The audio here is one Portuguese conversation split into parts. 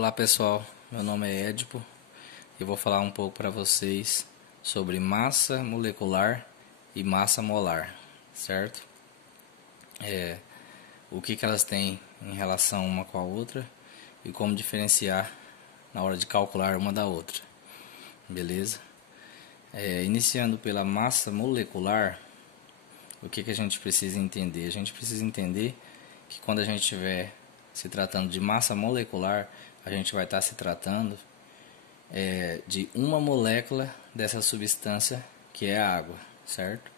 Olá pessoal, meu nome é Edipo e vou falar um pouco para vocês sobre massa molecular e massa molar, certo? O que elas têm em relação uma com a outra e como diferenciar na hora de calcular uma da outra, beleza? Iniciando pela massa molecular, o que a gente precisa entender? A gente precisa entender que quando a gente estiver se tratando de massa molecular, a gente vai estar se tratando de uma molécula dessa substância que é a água, certo?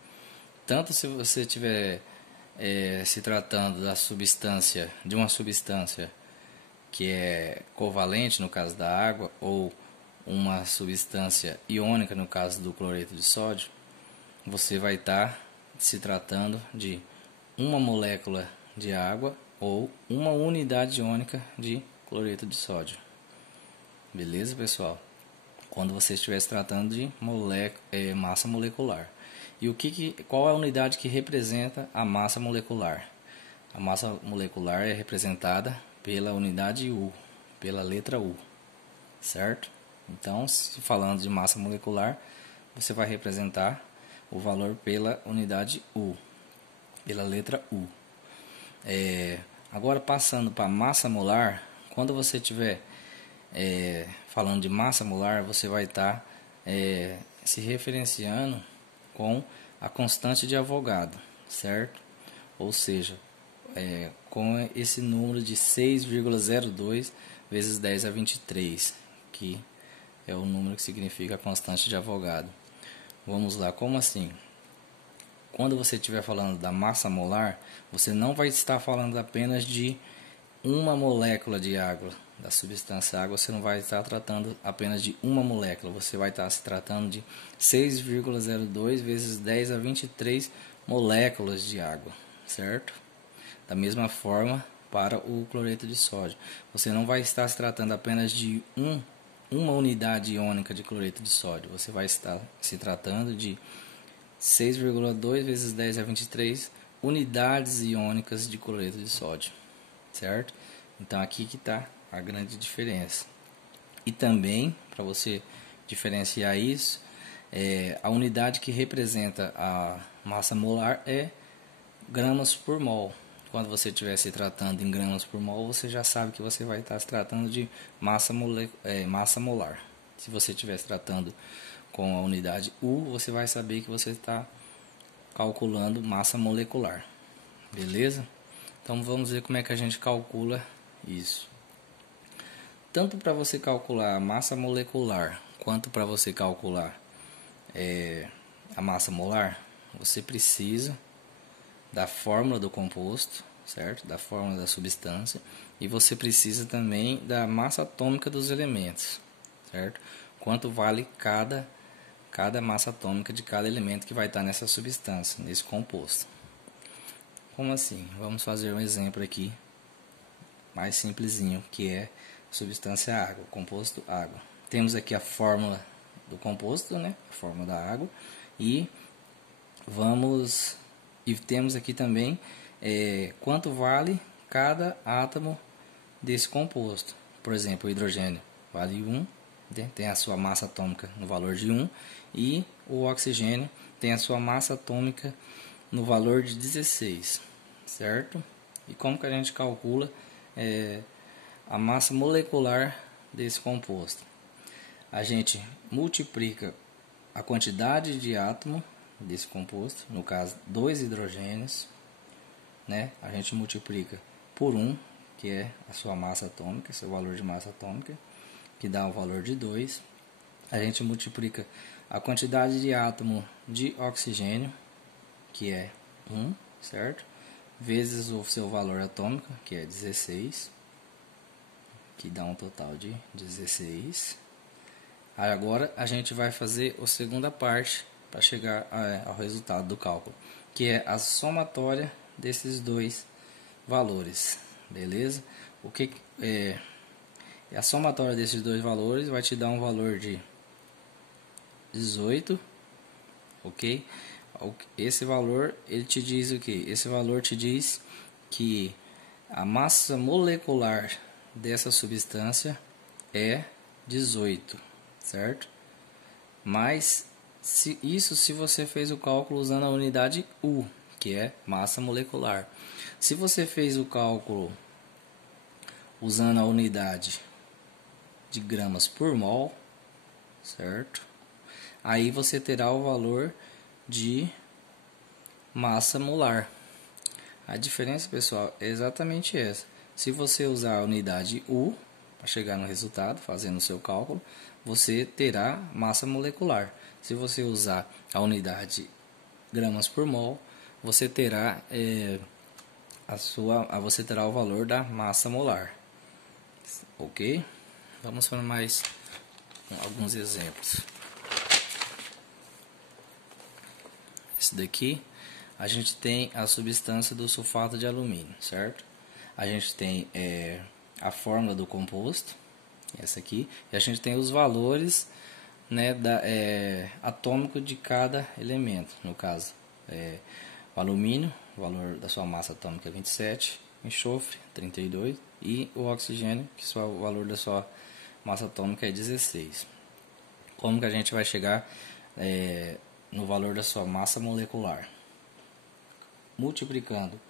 Tanto se você estiver se tratando de uma substância que é covalente no caso da água ou uma substância iônica no caso do cloreto de sódio, você vai estar se tratando de uma molécula de água ou uma unidade iônica de cloreto de sódio. Beleza, pessoal? Quando você estiver se tratando de massa molecular. E qual é a unidade que representa a massa molecular? A massa molecular é representada pela unidade U, pela letra U, certo? Então, se falando de massa molecular, você vai representar o valor pela unidade U, pela letra U. Agora, passando para massa molar, quando você estiver falando de massa molar, você vai estar se referenciando com a constante de Avogadro, certo? Ou seja, com esse número de 6,02 vezes 10 a 23, que é o número que significa a constante de Avogadro. Vamos lá, como assim? Quando você estiver falando da massa molar, você não vai estar falando apenas de uma molécula de água, da substância água, você não vai estar tratando apenas de uma molécula, você vai estar se tratando de 6,02 vezes 10 a 23 moléculas de água, certo? Da mesma forma para o cloreto de sódio, você não vai estar se tratando apenas de uma unidade iônica de cloreto de sódio, você vai estar se tratando de 6,2 vezes 10 a 23 unidades iônicas de cloreto de sódio, certo? Então aqui que está a grande diferença. E também, para você diferenciar isso, a unidade que representa a massa molar é gramas por mol. Quando você estiver se tratando em gramas por mol, você já sabe que você vai estar se tratando de massa molar. Se você estiver se tratando com a unidade U, você vai saber que você está calculando massa molecular. Beleza? Então vamos ver como é que a gente calcula isso. Tanto para você calcular a massa molecular quanto para você calcular a massa molar, você precisa da fórmula do composto, certo? Da fórmula da substância, e você precisa também da massa atômica dos elementos, certo? Quanto vale cada massa atômica de cada elemento que vai estar nessa substância, nesse composto. Como assim? Vamos fazer um exemplo aqui mais simplesinho, que é a substância água, composto água. Temos aqui a fórmula do composto, né? A fórmula da água, e temos aqui também quanto vale cada átomo desse composto. Por exemplo, o hidrogênio vale 1, tem a sua massa atômica no valor de 1, e o oxigênio tem a sua massa atômica no valor de 16, certo? E como que a gente calcula a massa molecular desse composto? A gente multiplica a quantidade de átomo desse composto, no caso 2 hidrogênios, né? A gente multiplica por 1, que é a sua massa atômica, seu valor de massa atômica, que dá o valor de 2. A gente multiplica a quantidade de átomo de oxigênio, que é 1, certo? Vezes o seu valor atômico, que é 16, que dá um total de 16. Agora a gente vai fazer a segunda parte para chegar ao resultado do cálculo, que é a somatória desses dois valores, beleza? A somatória desses dois valores vai te dar um valor de 18, ok? Esse valor, ele te diz o que? Esse valor te diz que a massa molecular dessa substância é 18, certo? Mas se você fez o cálculo usando a unidade U, que é massa molecular. Se você fez o cálculo usando a unidade de gramas por mol, certo? Aí você terá o valor de massa molar. A diferença, pessoal, é exatamente essa. Se você usar a unidade U para chegar no resultado, fazendo o seu cálculo, você terá massa molecular. Se você usar a unidade gramas por mol, você terá você terá o valor da massa molar. Ok? Vamos para mais alguns exemplos. Esse daqui, a gente tem a substância do sulfato de alumínio, certo? A gente tem a fórmula do composto, essa aqui, e a gente tem os valores, né, atômico de cada elemento. No caso, o alumínio, o valor da sua massa atômica é 27, enxofre 32 e o oxigênio, que o valor da sua massa atômica é 16. Como que a gente vai chegar no valor da sua massa molecular? Multiplicando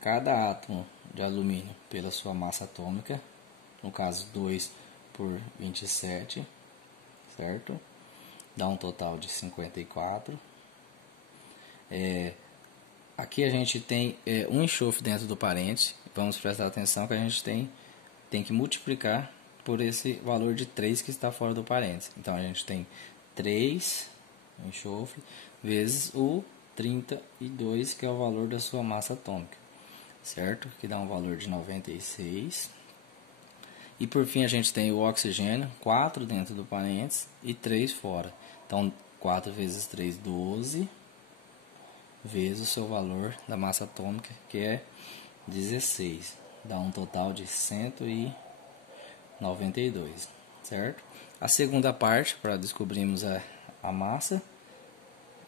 cada átomo de alumínio pela sua massa atômica, no caso 2 por 27, certo? Dá um total de 54. Aqui a gente tem um enxofre dentro do parênteses. Vamos prestar atenção que a gente tem que multiplicar por esse valor de 3 que está fora do parênteses. Então a gente tem 3 enxofre vezes o 32, que é o valor da sua massa atômica, certo? Que dá um valor de 96. E por fim a gente tem o oxigênio, 4 dentro do parênteses e 3 fora. Então 4 vezes 3, 12, vezes o seu valor da massa atômica, que é 16. Dá um total de 192, certo? A segunda parte, para descobrirmos a massa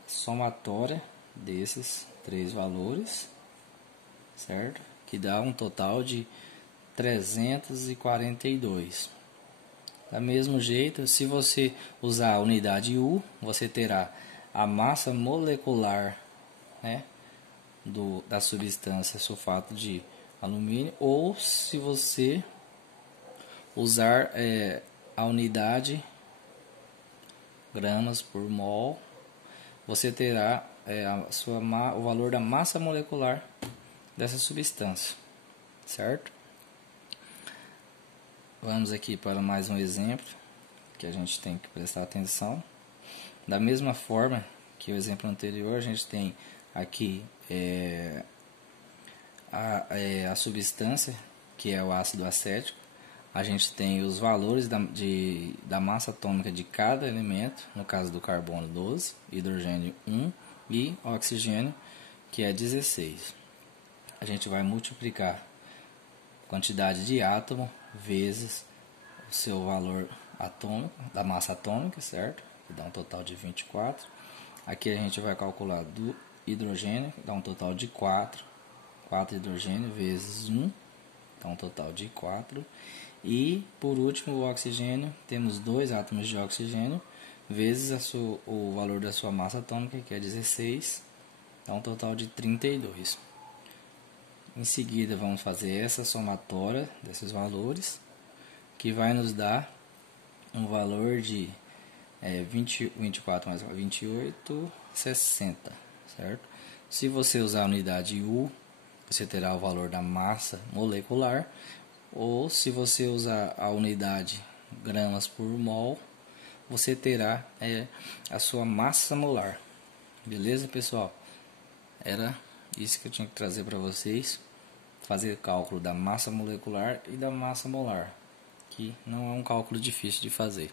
somatória desses três valores, certo? Que dá um total de 342. Da mesmo jeito, se você usar a unidade U, você terá a massa molecular, né, da substância sulfato de alumínio, ou se você usar a unidade gramas por mol, você terá o valor da massa molecular dessa substância, certo? Vamos aqui para mais um exemplo que a gente tem que prestar atenção. Da mesma forma que o exemplo anterior, a gente tem aqui a substância, que é o ácido acético. A gente tem os valores da massa atômica de cada elemento, no caso do carbono 12, hidrogênio 1 e oxigênio, que é 16. A gente vai multiplicar a quantidade de átomo vezes o seu valor atômico, da massa atômica, certo? Que dá um total de 24. Aqui a gente vai calcular do hidrogênio, que dá um total de 4. 4 hidrogênio vezes 1, dá um total de 4. E por último, o oxigênio, temos 2 átomos de oxigênio vezes o valor da sua massa atômica, que é 16, dá um total de 32. Em seguida, vamos fazer essa somatória desses valores, que vai nos dar um valor de 24 mais 28, 60, certo? Se você usar a unidade U, você terá o valor da massa molecular, ou se você usar a unidade gramas por mol, você terá a sua massa molar. Beleza, pessoal? Era isso que eu tinha que trazer para vocês. Fazer cálculo da massa molecular e da massa molar, que não é um cálculo difícil de fazer.